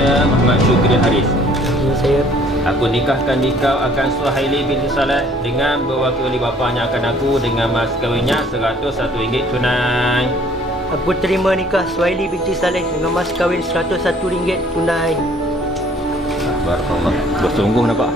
Saya Muhammad Syukri Haris. Ya, saya. Aku nikahkan kau akan Suhaili binti Saleh dengan berwakili bapanya akan aku dengan mas kahwinnya RM101 tunai. Aku terima nikah Suhaili binti Saleh dengan mas kahwin RM101 tunai. Barakallah. Bersungguh nampak.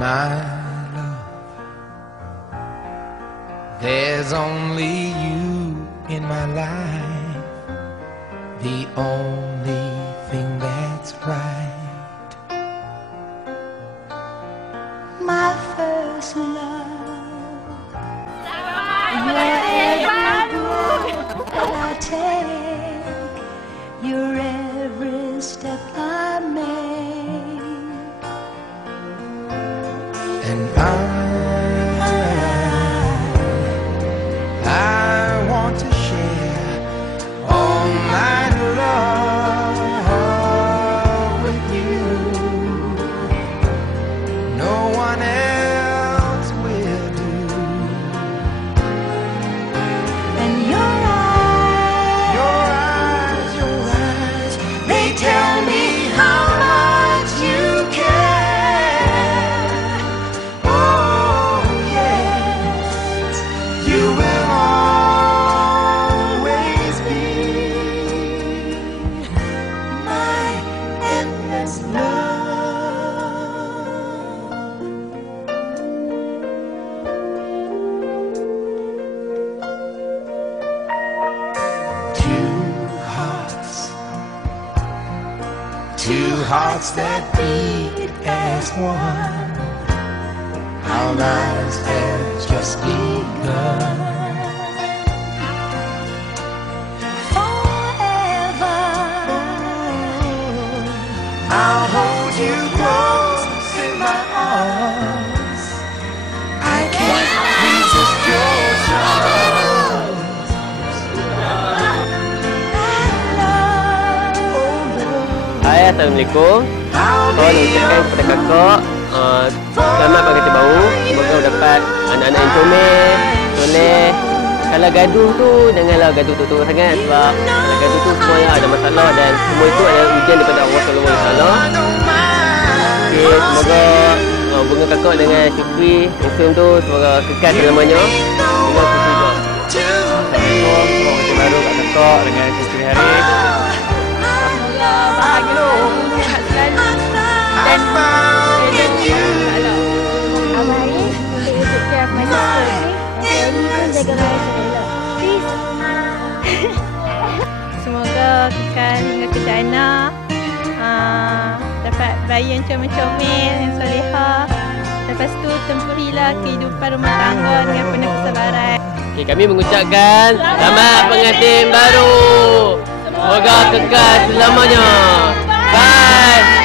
My love, there's only you in my life, the only thing that's right. My first love, I take your every step I make. And I want to share all my love with you. No one else will do. And your eyes, they tell me how much you care. Two hearts that beat as one. Our lives have just begun. Forever, I'll hold you close in my arms. I can't resist your charms. Hai, Assalamualaikum. Saya nak ucapkan kepada kakak selamat pengantin baru. Semoga dapat anak-anak yang comel, soleh. Kalau gaduh tu janganlah gaduh tu sangat, sebab kalau gaduh tu semuanya ada masalah dan semua itu adalah ujian daripada Allah SWT. Okay, semoga hubungan kakak dengan Syukri Islam tu semoga kekal selamanya. Semoga suci juga. Assalamualaikum. Pengantin baru kat kakak dengan Syukri Haris. Bahagia sihat selalu dan Abang Haris untuk YouTube dia my sister ni Elly pun jaga rahsia elok please. Semoga kekal hingga ke jannah, dapat bayi yang comel-comel, yang solehah. Lepas tu tempurilah kehidupan rumah tangga dengan penuh kesabaran. Okay, kami mengucapkan selamat pengantin baru. Semoga kekal selamanya. Bye.